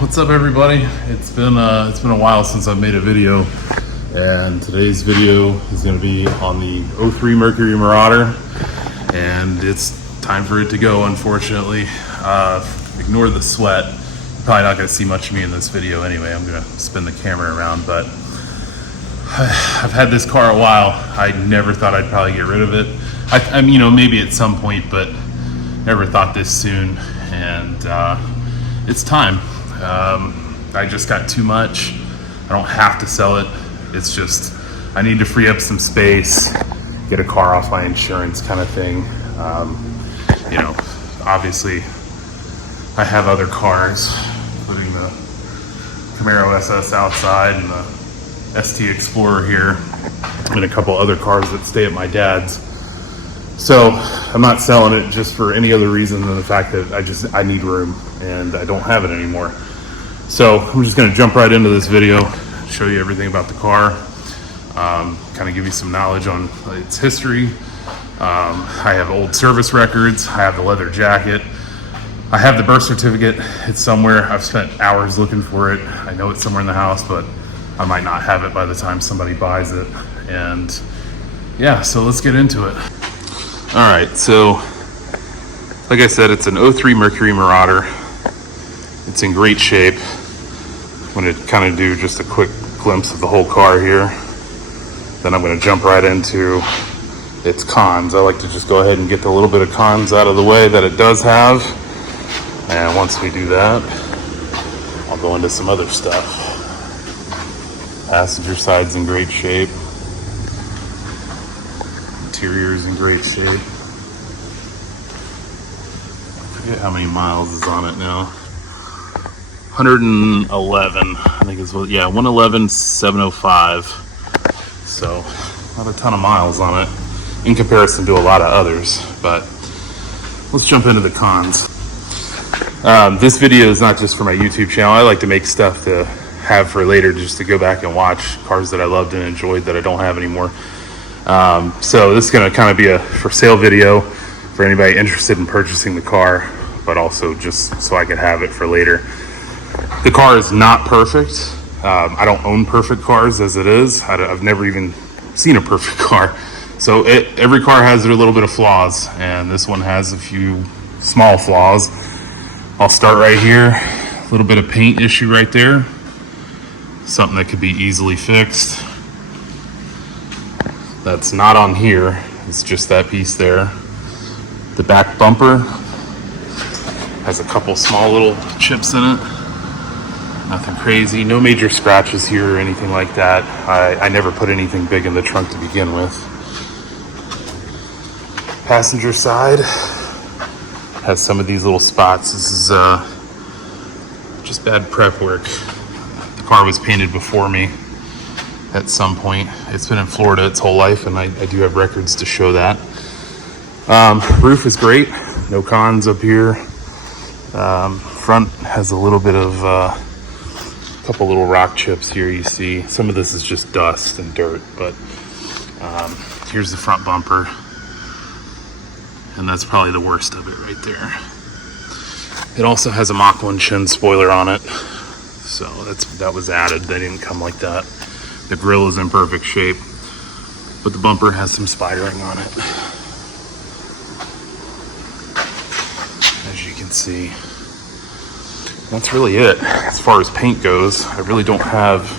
What's up, everybody? It's been a while since I've made a video, and today's video is going to be on the 03 Mercury Marauder, and it's time for it to go. Unfortunately, ignore the sweat. You're probably not going to see much of me in this video anyway. I'm going to spin the camera around, but I've had this car a while. I never thought I'd probably get rid of it. I mean, maybe at some point, but never thought this soon, and it's time. I just got too much. I don't have to sell it. It's just I need to free up some space, get a car off my insurance kind of thing. Obviously I have other cars, including the Camaro SS outside and the ST Explorer here, and a couple other cars that stay at my dad's. So I'm not selling it just for any other reason than the fact that I need room and I don't have it anymore. So I'm just going to jump right into this video, show you everything about the car, kind of give you some knowledge on its history. I have old service records. I have the leather jacket. I have the birth certificate. It's somewhere. I've spent hours looking for it. I know it's somewhere in the house, but I might not have it by the time somebody buys it. And yeah, so let's get into it. All right, so like I said, it's an 03 Mercury Marauder. It's in great shape. I'm going to kind of do just a quick glimpse of the whole car here. Then I'm going to jump right into its cons. I like to just go ahead and get a little bit of cons out of the way that it does have. And once we do that, I'll go into some other stuff. Passenger side's in great shape. Interior's in great shape. I forget how many miles is on it now. 111, I think it's, yeah, 111,705. So not a ton of miles on it in comparison to a lot of others, but let's jump into the cons. This video is not just for my YouTube channel. I like to make stuff to have for later, just to go back and watch cars that I loved and enjoyed that I don't have anymore. So this is going to kind of be a for sale video for anybody interested in purchasing the car, but also just so I could have it for later. The car is not perfect. I don't own perfect cars as it is. I've never even seen a perfect car. So every car has their little bit of flaws, and this one has a few small flaws. I'll start right here. A little bit of paint issue right there. Something that could be easily fixed. That's not on here. It's just that piece there. The back bumper has a couple small little chips in it. Nothing crazy, no major scratches here or anything like that. I never put anything big in the trunk to begin with. Passenger side has some of these little spots. This is just bad prep work. The car was painted before me at some point. It's been in Florida its whole life, and I do have records to show that. Roof is great, no cons up here. Front has a little bit of couple little rock chips here. You see some of this is just dust and dirt, but here's the front bumper, and that's probably the worst of it right there. It also has a Mach 1 Shin spoiler on it, so that was added. They didn't come like that. The grille is in perfect shape, but the bumper has some spidering on it, as you can see. That's really it as far as paint goes. I really don't have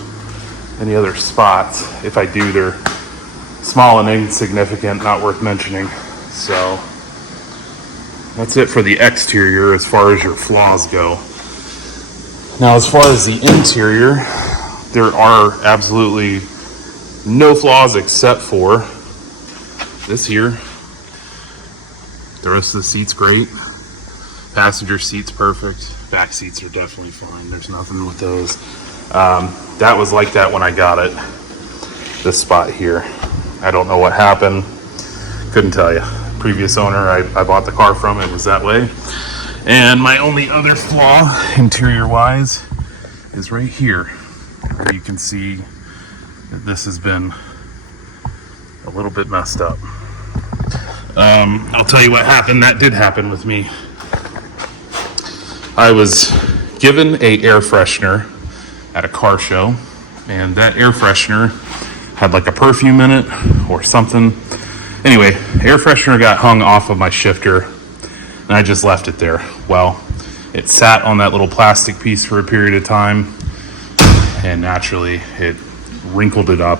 any other spots. If I do, they're small and insignificant, not worth mentioning. So that's it for the exterior as far as your flaws go. Now, as far as the interior, there are absolutely no flaws except for this here. The rest of the seat's great. Passenger seat's perfect. Back seats are definitely fine. There's nothing with those. That was like that when I got it. This spot here. I don't know what happened. Couldn't tell you. Previous owner I bought the car from, it was that way. And my only other flaw, interior-wise, is right here, where you can see that this has been a little bit messed up. I'll tell you what happened. That did happen with me. I was given a air freshener at a car show, and that air freshener had like a perfume in it or something. Anyway, air freshener got hung off of my shifter, and I just left it there. Well, it sat on that little plastic piece for a period of time, and naturally it wrinkled it up.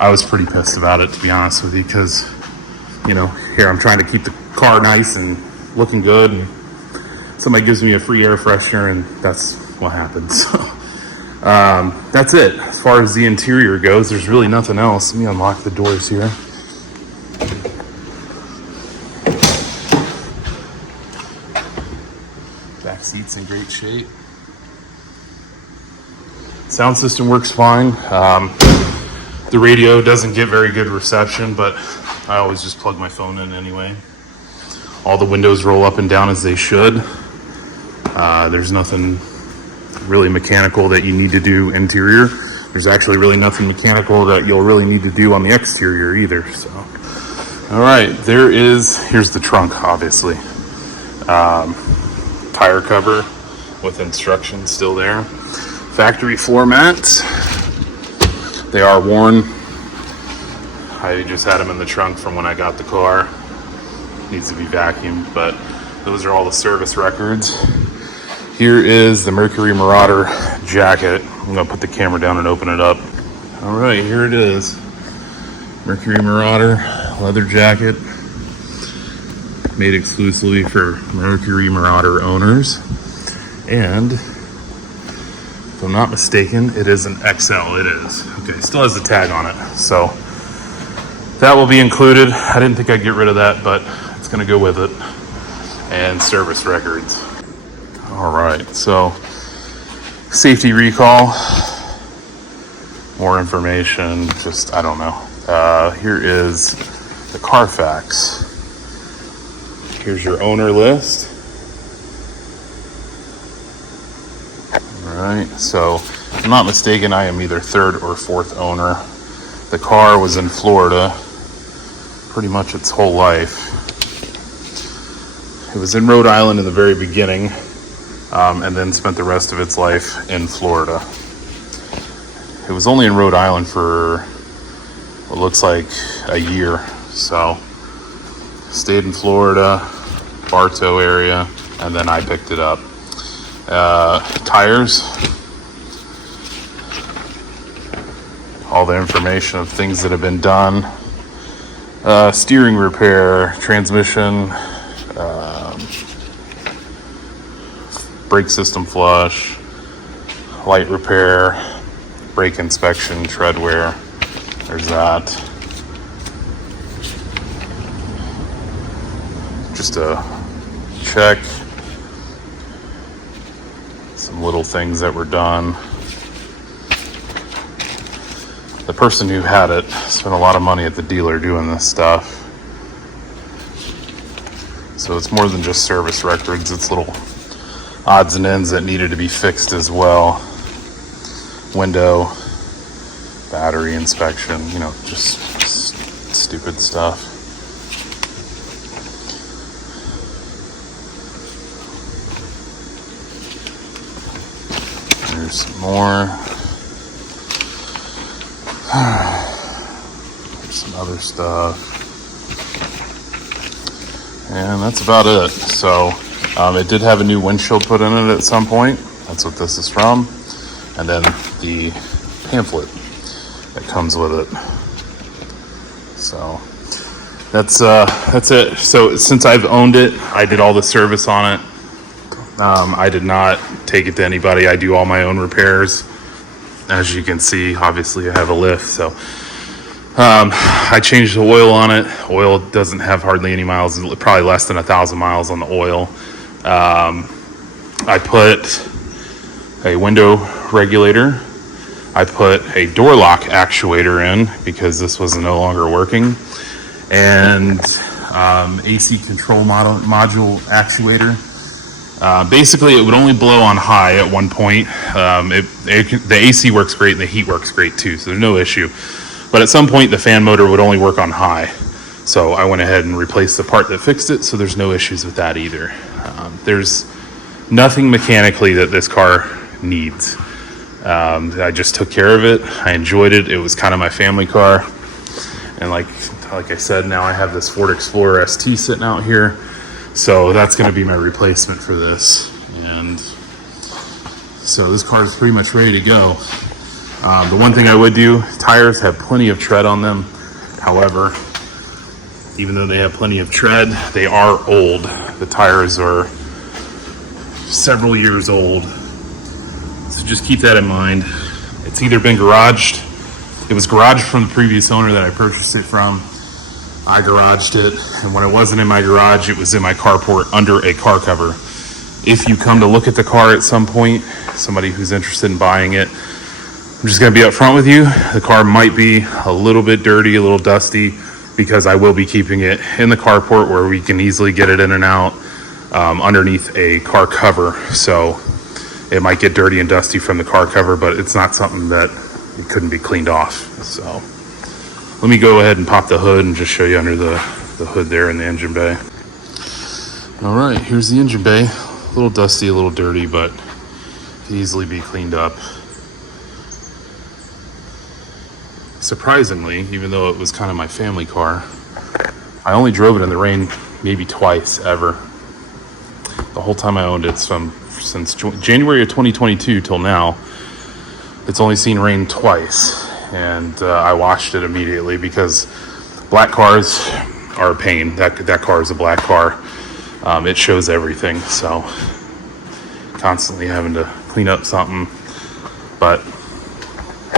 I was pretty pissed about it, to be honest with you, because, you know, here I'm trying to keep the car nice and looking good, and somebody gives me a free air freshener, and that's what happens. So, that's it. As far as the interior goes, there's really nothing else. Let me unlock the doors here. Back seat's in great shape. Sound system works fine. The radio doesn't get very good reception, but I always just plug my phone in anyway. All the windows roll up and down as they should. There's nothing really mechanical that you need to do interior. There's actually really nothing mechanical that you'll really need to do on the exterior either. So, all right, here's the trunk, obviously. Tire cover with instructions still there. Factory floor mats. They are worn. I just had them in the trunk from when I got the car. Needs to be vacuumed, but those are all the service records. Here is the Mercury Marauder jacket. I'm gonna put the camera down and open it up. All right, here it is. Mercury Marauder leather jacket, made exclusively for Mercury Marauder owners. And if I'm not mistaken, it is an XL. It is. Okay, still has the tag on it. So that will be included. I didn't think I'd get rid of that, but it's gonna go with it. And service records. All right, so safety recall, more information, just, I don't know. Here is the Carfax. Here's your owner list. All right, so if I'm not mistaken, I am either third or fourth owner. The car was in Florida pretty much its whole life. It was in Rhode Island in the very beginning, and then spent the rest of its life in Florida. It was only in Rhode Island for what looks like a year, so stayed in Florida, Bartow area, and then I picked it up. Tires, all the information of things that have been done, steering repair, transmission, brake system flush, light repair, brake inspection, tread wear. There's that. Just a check. Some little things that were done. The person who had it spent a lot of money at the dealer doing this stuff. So it's more than just service records. It's little odds and ends that needed to be fixed as well. Window, battery inspection, you know, just stupid stuff. There's some more. There's some other stuff. And that's about it. So it did have a new windshield put in it at some point. That's what this is from. And then the pamphlet that comes with it. So that's it. So since I've owned it, I did all the service on it. I did not take it to anybody. I do all my own repairs. As you can see, obviously I have a lift, so I changed the oil on it. Oil doesn't have hardly any miles, probably less than 1,000 miles on the oil. I put a window regulator. I put a door lock actuator in because this was no longer working, and AC control module actuator. Basically, it would only blow on high at one point. The AC works great and the heat works great too, so there's no issue. But at some point, the fan motor would only work on high. So I went ahead and replaced the part that fixed it, so there's no issues with that either. There's nothing mechanically that this car needs. I just took care of it. I enjoyed it. It was kind of my family car. And like I said, now I have this Ford Explorer ST sitting out here. So that's going to be my replacement for this. And so this car is pretty much ready to go. The one thing I would do, tires have plenty of tread on them. However, even though they have plenty of tread, they are old. The tires are several years old. So just keep that in mind. It's either been garaged. It was garaged from the previous owner that I purchased it from. I garaged it, and when it wasn't in my garage, it was in my carport under a car cover. If you come to look at the car at some point, somebody who's interested in buying it, I'm just gonna be upfront with you. The car might be a little bit dirty, a little dusty, because I will be keeping it in the carport where we can easily get it in and out underneath a car cover. So it might get dirty and dusty from the car cover, but it's not something that it couldn't be cleaned off. So let me go ahead and pop the hood and just show you under the hood there in the engine bay. All right, here's the engine bay. A little dusty, a little dirty, but can easily be cleaned up. Surprisingly, even though it was kind of my family car, I only drove it in the rain maybe twice ever. The whole time I owned it, since January of 2022 till now, it's only seen rain twice. And I washed it immediately because black cars are a pain. That car is a black car. It shows everything, so constantly having to clean up something. But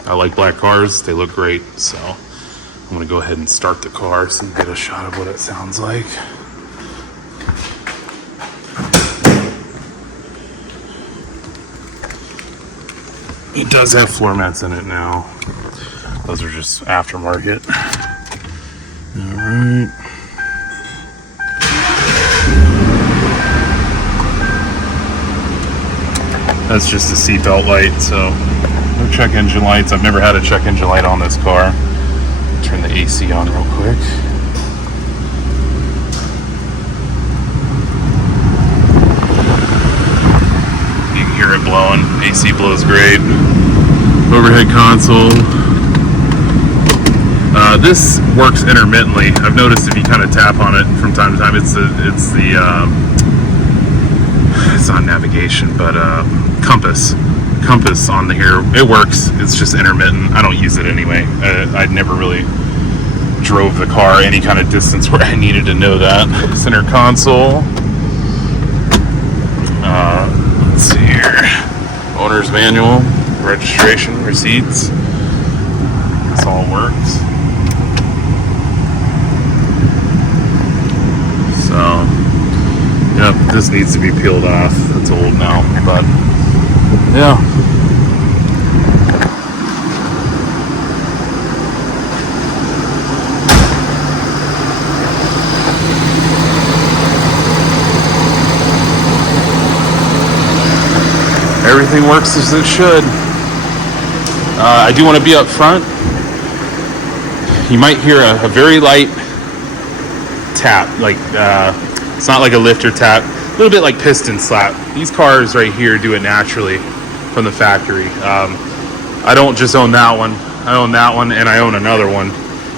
I like black cars. They look great. So I'm going to go ahead and start the car so you get a shot of what it sounds like. It does have floor mats in it now. Those are just aftermarket. All right. That's just a seatbelt light, so no check engine lights. I've never had a check engine light on this car. Turn the AC on real quick. You can hear it blowing. AC blows great. Overhead console. This works intermittently. I've noticed if you kind of tap on it from time to time, it's not navigation, but compass on here. It works. It's just intermittent. I don't use it anyway. I'd never really drove the car any kind of distance where I needed to know that. Center console. Let's see here. Owner's manual, registration, receipts. This all works. So, yep, this needs to be peeled off. It's old now, but yeah. Everything works as it should. I do want to be up front. You might hear a very light tap, like it's not like a lifter tap, a little bit like piston slap. These cars right here do it naturally from the factory. I don't just own that one. I own that one and I own another one,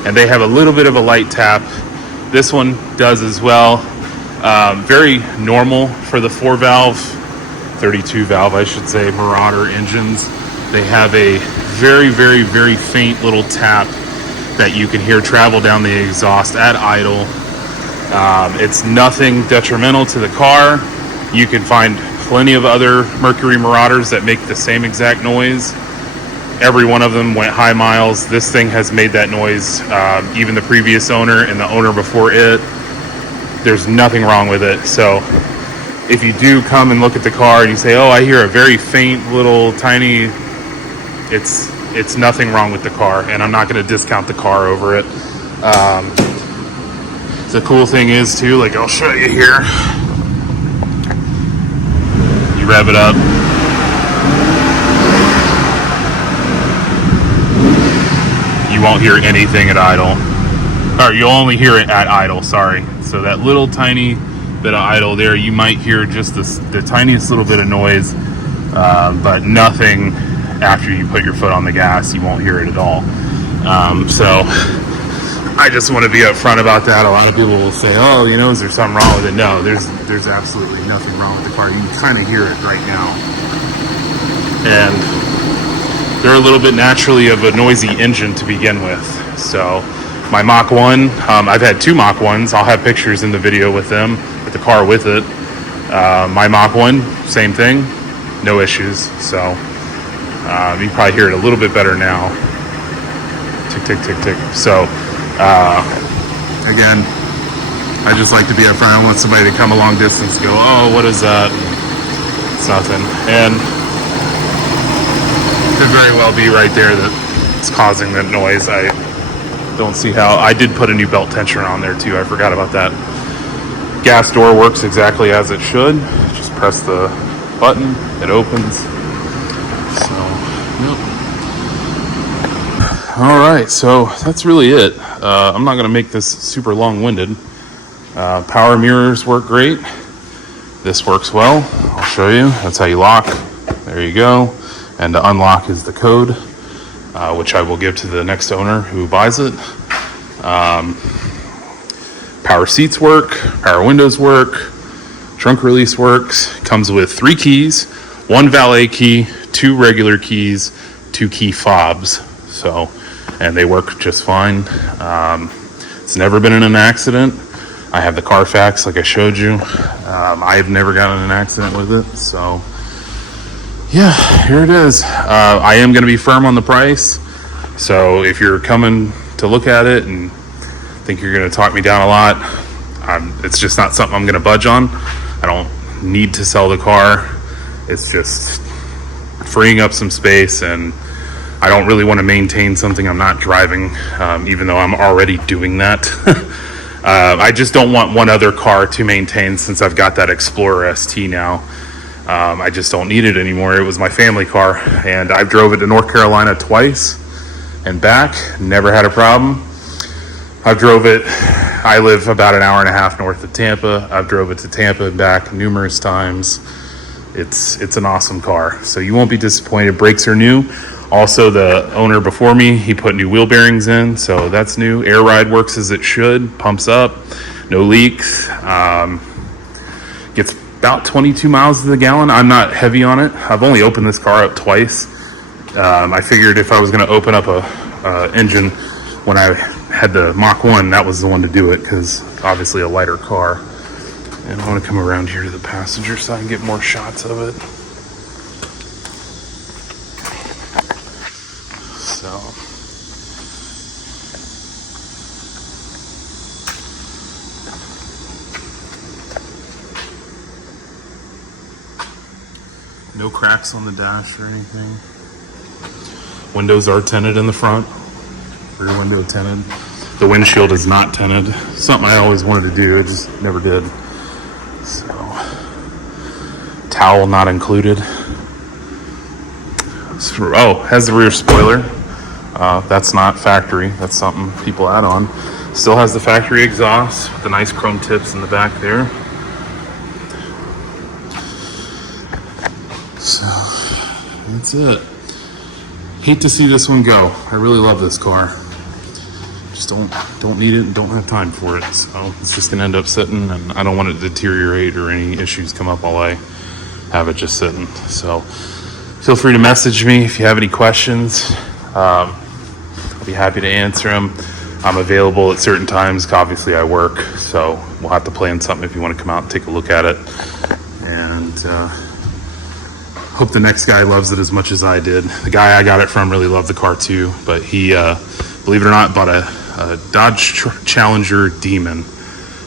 and they have a little bit of a light tap. This one does as well. Very normal for the 32 valve, I should say, Marauder engines. They have a very, very, very faint little tap that you can hear travel down the exhaust at idle. It's nothing detrimental to the car. You can find plenty of other Mercury Marauders that make the same exact noise. Every one of them went high miles. This thing has made that noise. Even the previous owner and the owner before it, there's nothing wrong with it. So if you do come and look at the car and you say, oh, I hear a very faint little tiny, it's nothing wrong with the car, and I'm not going to discount the car over it. The cool thing is too, like I'll show you here. You rev it up. You won't hear anything at idle. Or you'll only hear it at idle, sorry. So that little tiny bit of idle there, you might hear just the tiniest little bit of noise, but nothing after you put your foot on the gas. You won't hear it at all. So I just want to be upfront about that. A lot of people will say, oh, you know, is there something wrong with it? No, there's absolutely nothing wrong with the car. You can kind of hear it right now. And they're a little bit naturally of a noisy engine to begin with. So my Mach 1, I've had two Mach 1s. I'll have pictures in the video with them, with the car with it. My Mach 1, same thing, no issues. So you can probably hear it a little bit better now. Tick, tick, tick, tick. So again, I just like to be upfront. I don't want somebody to come a long distance and go, oh, what is that? It's nothing. And could very well be right there that it's causing that noise. I don't see how. I did put a new belt tensioner on there too. I forgot about that. Gas door works exactly as it should. Just press the button, it opens. So, yep. All right, so that's really it. I'm not going to make this super long-winded. Power mirrors work great. This works well. I'll show you. That's how you lock. There you go. And to unlock is the code, which I will give to the next owner who buys it. Power seats work. Power windows work. Trunk release works. Comes with 3 keys, 1 valet key, 2 regular keys, 2 key fobs. So, and they work just fine. It's never been in an accident. I have the Carfax like I showed you. I've never gotten in an accident with it. So yeah, here it is. I am going to be firm on the price. So if you're coming to look at it and think you're going to talk me down a lot, it's just not something I'm going to budge on. I don't need to sell the car. It's just freeing up some space, and I don't really want to maintain something I'm not driving, even though I'm already doing that. I just don't want one other car to maintain since I've got that Explorer ST now. I just don't need it anymore. It was my family car, and I've drove it to North Carolina twice and back. Never had a problem. I live about an hour and a half north of Tampa. I've drove it to Tampa and back numerous times. It's an awesome car, so you won't be disappointed. Brakes are new. Also, the owner before me, he put new wheel bearings in, so that's new. Air ride works as it should, pumps up, no leaks. Gets about 22 miles to the gallon. I'm not heavy on it. I've only opened this car up twice. I figured if I was going to open up a engine when I had the Mach 1, that was the one to do it, because obviously a lighter car. And I want to come around here to the passenger side and get more shots of it. So, no cracks on the dash or anything. Windows are tinted in the front. Rear window tinted. The windshield is not tinted. Something I always wanted to do, I just never did. So, towel not included. Has the rear spoiler. That's not factory. That's something people add on. Still has the factory exhaust with the nice chrome tips in the back there. So, that's it. Hate to see this one go. I really love this car. Just don't need it and don't have time for it. So it's just gonna end up sitting, and I don't want it to deteriorate or any issues come up while I have it just sitting. So feel free to message me if you have any questions. I'll be happy to answer them. I'm available at certain times. Obviously I work, so we'll have to plan something if you want to come out and take a look at it. And hope the next guy loves it as much as I did. The guy I got it from really loved the car too, but he, believe it or not, bought a Dodge Challenger Demon.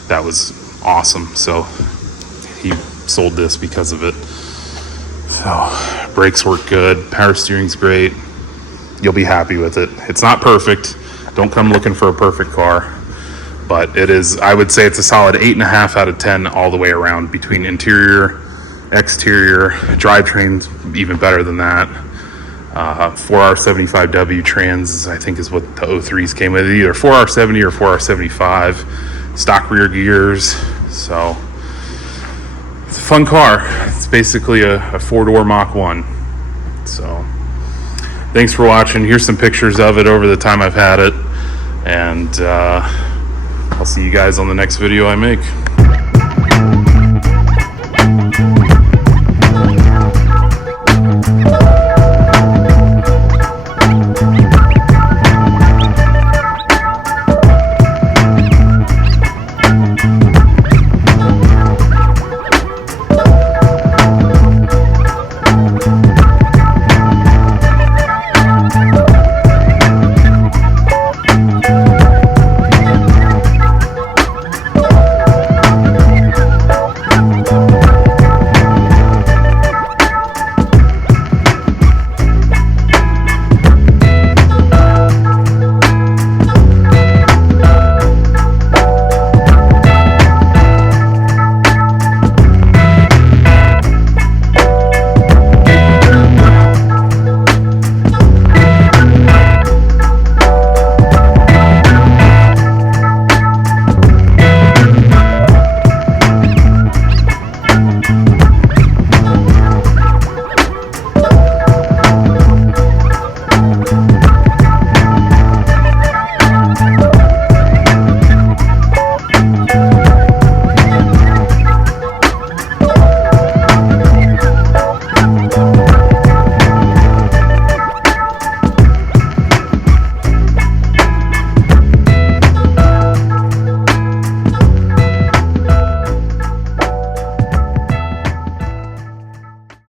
That was awesome. So he sold this because of it. So brakes work good. Power steering's great. You'll be happy with it. It's not perfect. Don't come looking for a perfect car, but it is, I would say it's a solid 8.5 out of 10 all the way around, between interior, exterior, drivetrain's even better than that. 4R75W trans, I think, is what the 03s came with, either 4R70 or 4R75. Stock rear gears. So it's a fun car. It's basically a four-door Mach 1. So thanks for watching. Here's some pictures of it over the time I've had it, and I'll see you guys on the next video I make.